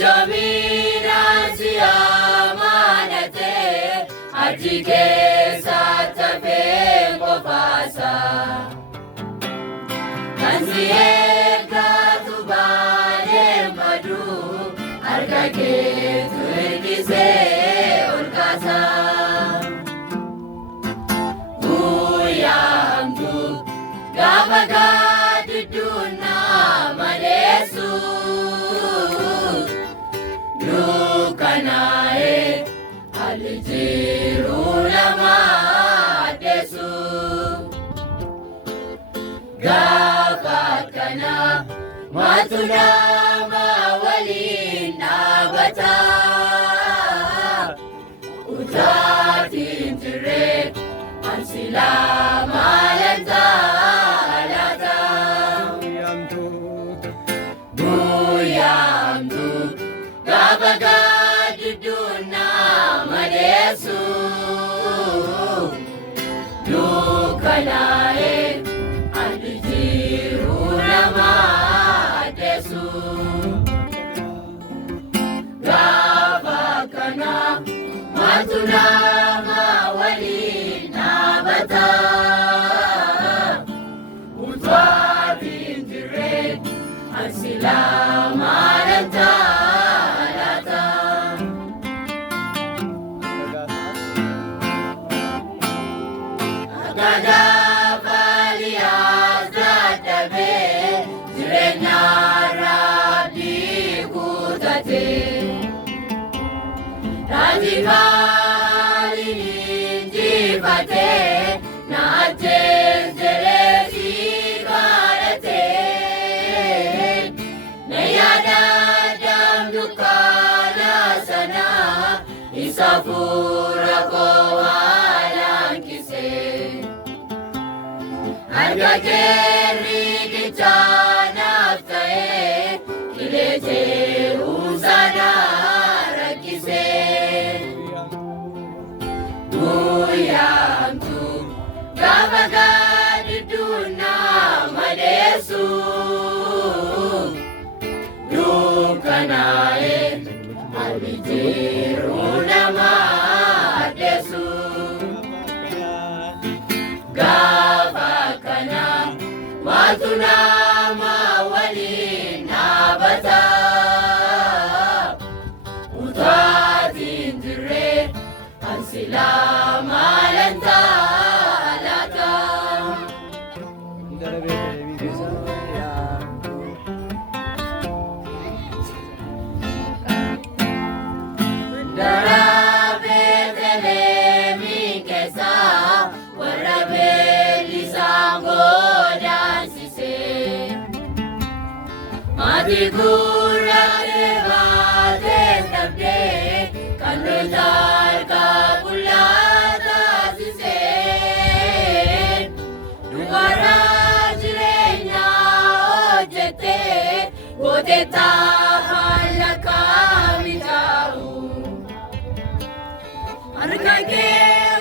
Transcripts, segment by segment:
Ijomina siamanate Ajike satafe ngofasa Kansiye katubale madu Arkake turkise ulkasa Uyamdu gabaga duduna malesu Lukanae alijiru lama desu Gafakana matuna mawalina bata Utatinjire ansila malanta alata Buyamdu Gabaga duduna madesu Lukanae alijiru lama desu Gabakana matuna mawalina bata Utwabindire ansila malanta Rajivali ninjivate Naate zerezi karate Nayada damdukala sana Isafura ko walang kise Argageri kichanaftae Kilete usana rakise Uyamdu gabaga duduna madesu Lukanae alijiru nama desu Gabakana matuna mawalina bata Utatinjire ansila malanta alata Darabe telemi kesa Warabe lisango dansise Madigura deva destabde Kanudar kabulata sise Dugara jirenya ojete Godeta halaka mijau Arkake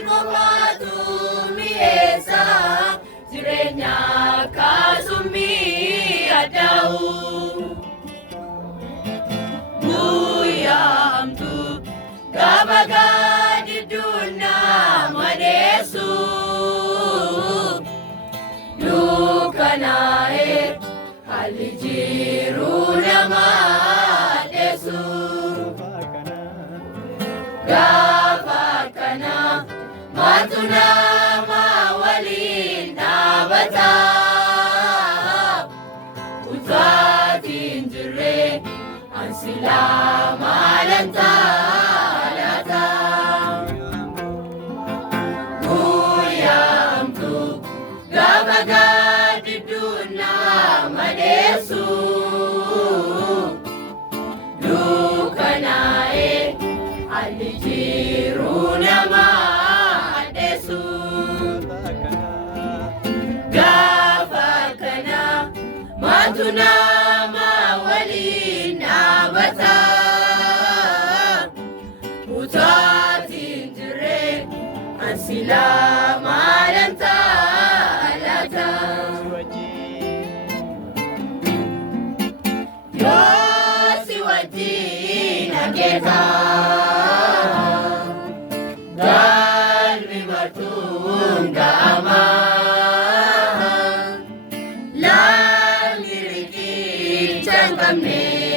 gopatu miesa Jirenya kasumi adau Buyamdu gabaga duduna madesu Lukanae alijiru nama desu Gabakana matuna mawalina bata Utatinjire ansila malanta alata Uyamdu gabaga duduna madesu Lukanae alijiru nama desu Gabakana matuna mawalina bata Utatinjire ansila malanta alata Yosiwati beeka galmi martuun ga'ama laanni riqicha hin qabne.